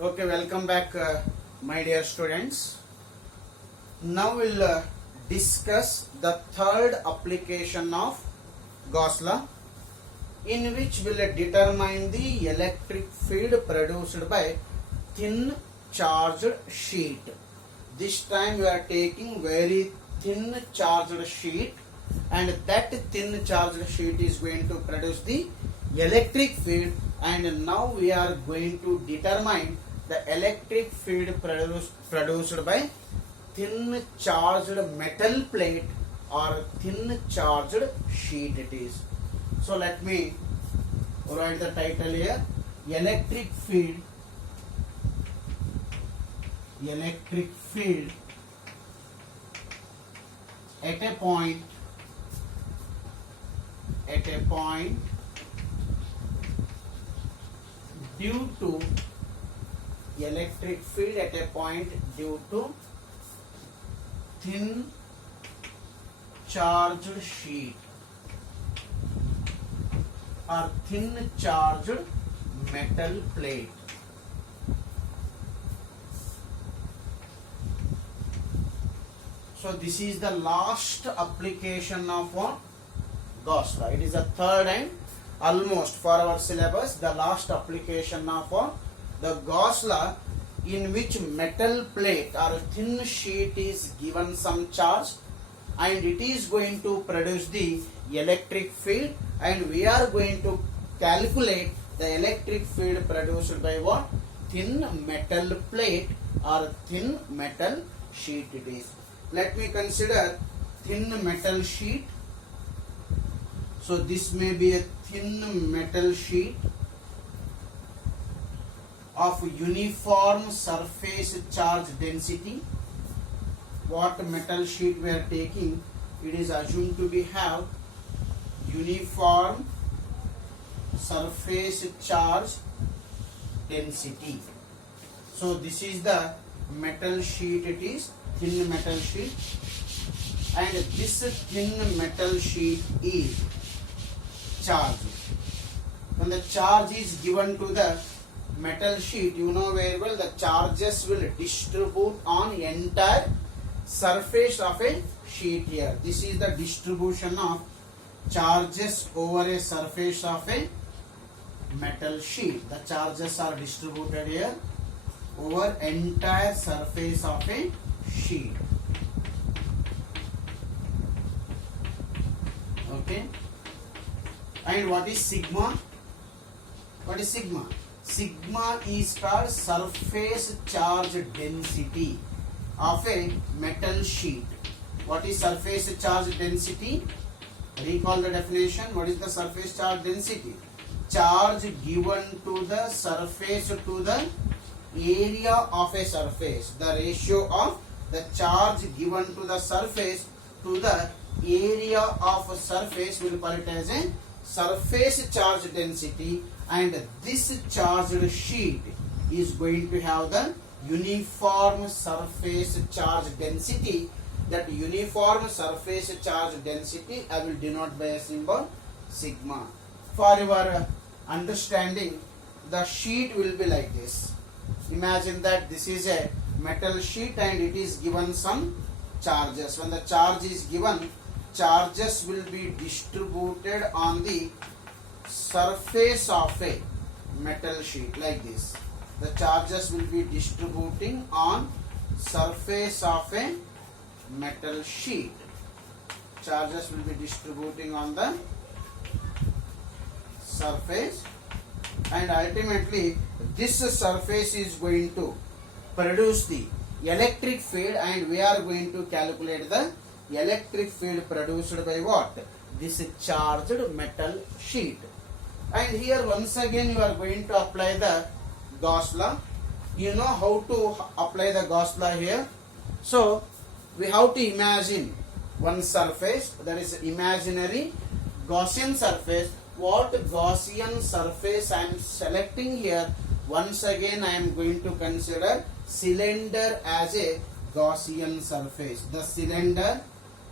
Okay, welcome back, my dear students. Now we'll discuss the third application of Gauss law, in which we'll determine the electric field produced by thin charged sheet. This time we are taking very thin charged sheet, and that thin charged sheet is going to produce the electric field. And now we are going to determine the electric field produced by thin charged metal plate or thin charged sheet it is. So let me write the title here: electric field at a point due to electric field at a point due to thin charged sheet or thin charged metal plate. So this is the last application of what? Gauss law. It is the third and almost for our syllabus the last application of what? The Gauss law, in which metal plate or thin sheet is given some charge and it is going to produce the electric field, and we are going to calculate the electric field produced by what? Thin metal plate or thin metal sheet it is. Let me consider thin metal sheet. So this may be a thin metal sheet of uniform surface charge density. What metal sheet we are taking? It is assumed to be have uniform surface charge density. So this is the metal sheet it is, thin metal sheet, and this thin metal sheet is charged. When the charge is given to the metal sheet, you know very well the charges will distribute on entire surface of a sheet here. This is the distribution of charges over a surface of a metal sheet. The charges are distributed here over entire surface of a sheet. Okay. And what is sigma? What is sigma? Sigma is called surface charge density of a metal sheet. What is surface charge density? Recall the definition. What is the surface charge density? Charge given to the surface to the area of a surface. The ratio of the charge given to the surface to the area of a surface, will call it as a surface charge density. And this charged sheet is going to have the uniform surface charge density. That uniform surface charge density I will denote by a symbol sigma. For your understanding, the sheet will be like this. Imagine that this is a metal sheet and it is given some charges. When the charge is given, charges will be distributed on the surface of a metal sheet like this. The charges will be distributing on surface of a metal sheet. Charges will be distributing on the surface, and ultimately this surface is going to produce the electric field, and we are going to calculate the electric field produced by what? This charged metal sheet. And here once again you are going to apply the Gauss law. You know how to apply the Gauss law here. So we have to imagine one surface, that is imaginary Gaussian surface. What Gaussian surface I am selecting here? Once again I am going to consider cylinder as a Gaussian surface. The cylinder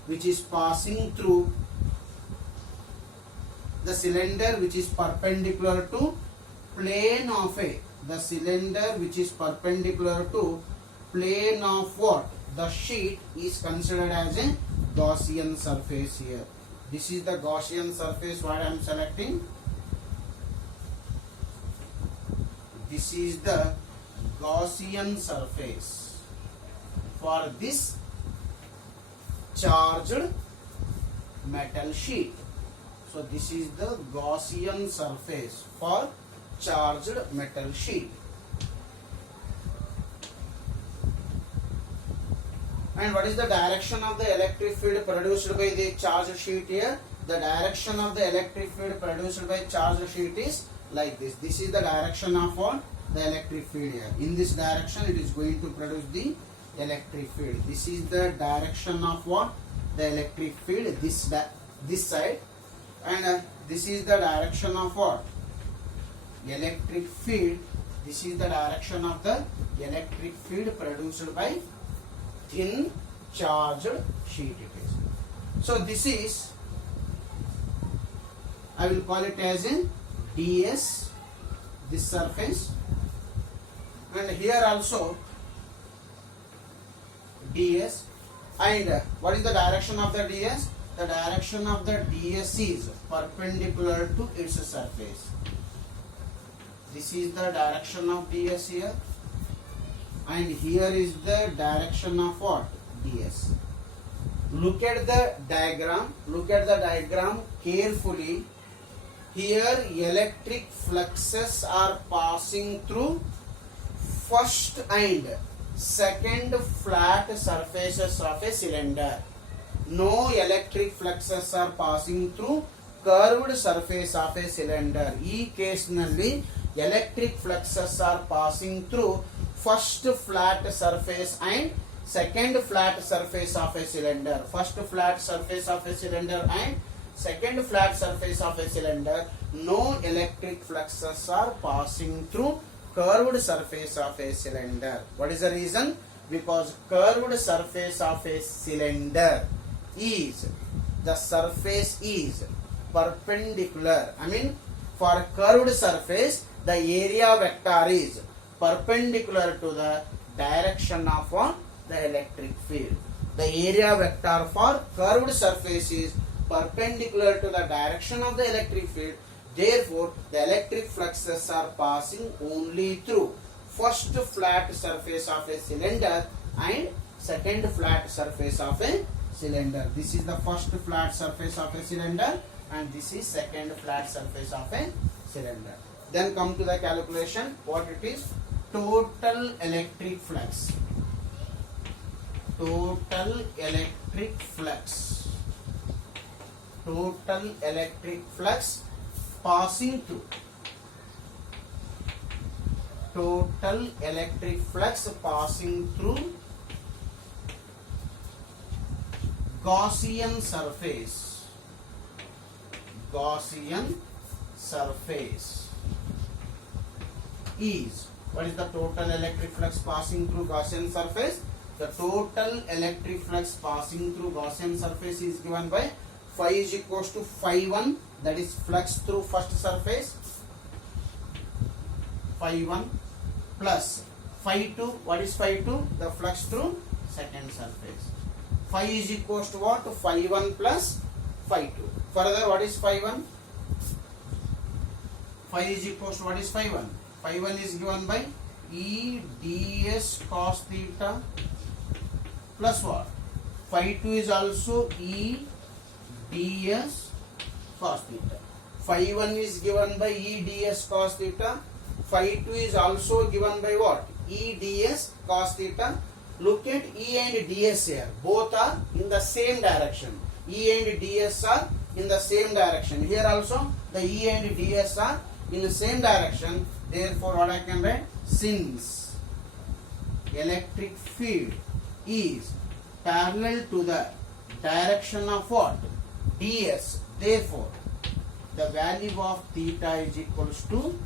which is passing through the cylinder which is perpendicular to plane of a The cylinder which is perpendicular to plane of what? The sheet is considered as a Gaussian surface here. This is the Gaussian surface what I am selecting. This is the Gaussian surface for this charged metal sheet. So this is the Gaussian surface for charged metal sheet. And what is the direction of the electric field produced by the charged sheet here? The direction of the electric field produced by charged sheet is like this. This is the direction of what? The electric field here. In this direction it is going to produce the electric field. This is the direction of what? The electric field, this side. And this is the direction of what? Electric field. This is the direction of the electric field produced by thin charged sheet it is. So this is, I will call it as in ds, this surface, and here also ds. And what is the direction of the ds? The direction of the ds is perpendicular to its surface. This is the direction of ds here, and here is the direction of what? ds. Look at the diagram. Look at the diagram carefully. Here electric fluxes are passing through first and second flat surfaces of a cylinder. No electric fluxes are passing through curved surface of a cylinder. Occasionally electric fluxes are passing through first flat surface and second flat surface of a cylinder. First flat surface of a cylinder and second flat surface of a cylinder. No electric fluxes are passing through curved surface of a cylinder. What is the reason? Because curved surface of a cylinder is, the surface is perpendicular. I mean, for curved surface the area vector is perpendicular to the direction of what? The electric field. The area vector for curved surface is perpendicular to the direction of the electric field. Therefore, the electric fluxes are passing only through first flat surface of a cylinder and second flat surface of a cylinder. This is the first flat surface of a cylinder and this is second flat surface of a cylinder. Then come to the calculation. What it is? Total electric flux. Total electric flux. Total electric flux passing through. Total electric flux passing through Gaussian surface. Gaussian surface is, what is the total electric flux passing through Gaussian surface? The total electric flux passing through Gaussian surface is given by phi is equals to phi 1, that is flux through first surface, phi 1 plus phi 2. What is phi 2? The flux through second surface. Phi is equals to what? Phi 1 plus phi 2. Further, what is phi 1? Phi is equals to, what is phi 1? Phi 1 is given by E ds cos theta plus what? Phi 2 is also E ds cos theta. Phi 1 is given by E ds cos theta. Phi 2 is also given by what? E ds cos theta. Look at E and ds here. Both are in the same direction. E and ds are in the same direction. Here also the E and ds are in the same direction. Therefore, what I can write? Since electric field is parallel to the direction of what? ds. Therefore, the value of theta is equals to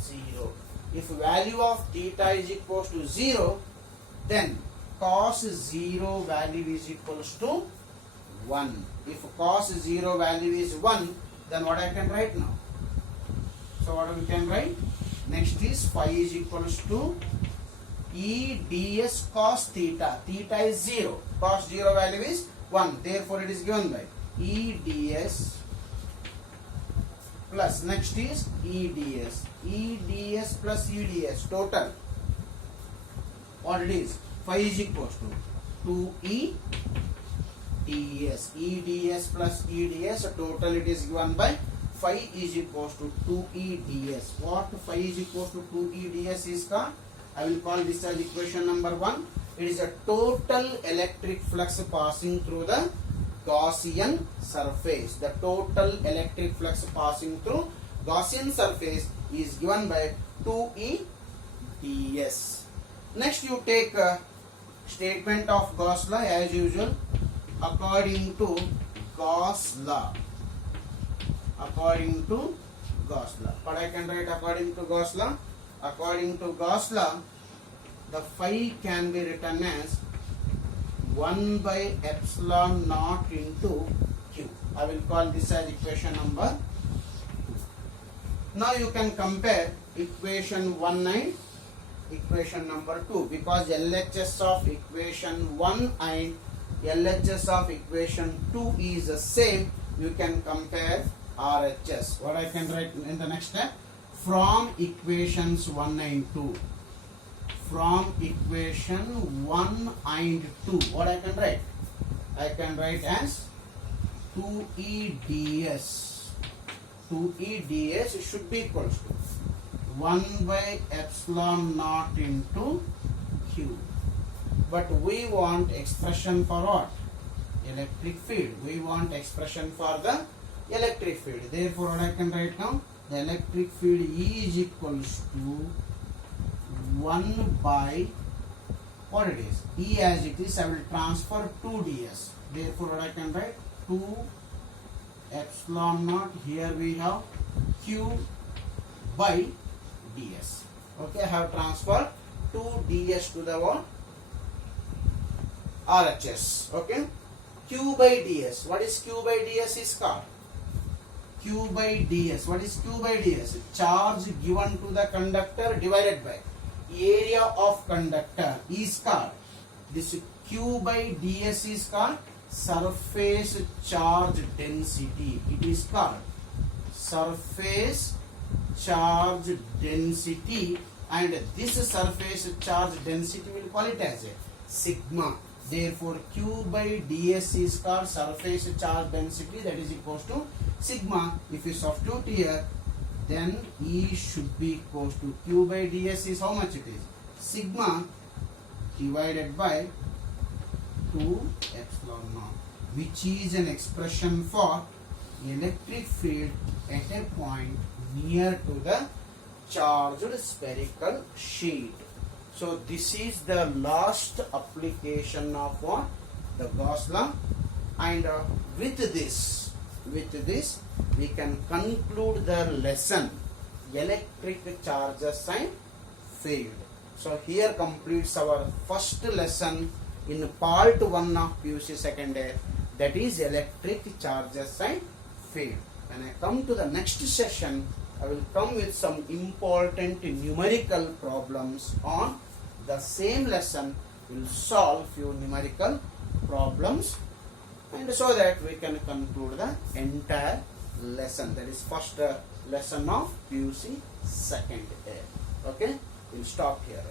0. If value of theta is equals to 0, then cos 0 value is equals to 1. If cos 0 value is 1, then what I can write now? So what we can write? Next is phi is equals to E ds cos theta. Theta is 0. Cos 0 value is 1. Therefore, it is given by E ds plus, next is E ds. E ds plus E ds total. What it is? Phi is equals to 2E ds. E ds plus E ds total, it is given by phi is equals to 2E ds. What phi is equals to 2E ds is called? I will call this as equation number 1. It is a total electric flux passing through the Gaussian surface. The total electric flux passing through Gaussian surface is given by 2E ds. Next, you take a statement of Gauss law as usual. According to Gauss law. According to Gauss law. But I can write according to Gauss law. According to Gauss law, the phi can be written as 1 by epsilon naught into q. I will call this as equation number 2. Now you can compare equation 1 and equation number 2, because LHS of equation 1 and LHS of equation 2 is the same. You can compare RHS. What I can write in the next step? From equations 1 and 2. From equation 1 and 2. What I can write? I can write as 2E ds. 2E ds should be equals to 1 by epsilon naught into q. But we want expression for what? Electric field. We want expression for the electric field. Therefore, what I can write now? The electric field E is equals to 1 by what it is? E as it is, I will transfer 2 ds. Therefore, what I can write? 2 epsilon naught. Here we have q by ds. Okay, I have transferred 2 ds to the what? RHS. Okay, q by ds. What is q by ds is called? Q by ds. What is q by ds? Charge given to the conductor divided by area of conductor is called. This q by ds is called surface charge density. It is called surface charge density, and this surface charge density will call it as a sigma. Therefore, q by ds is called surface charge density, that is equals to sigma. If you substitute here, then E should be equals to q by ds is how much it is? Sigma divided by 2 epsilon naught, which is an expression for electric field at a point near to the charged spherical sheet. So this is the last application of what? The Gauss law, and with this we can conclude the lesson electric charges and field. So here completes our first lesson in part 1 of PUC second year, that is electric charges and field. When I come to the next session, I will come with some important numerical problems on the same lesson. We will solve few numerical problems, and so that we can conclude the entire lesson. That is first lesson of PUC second year. Okay, we'll stop here.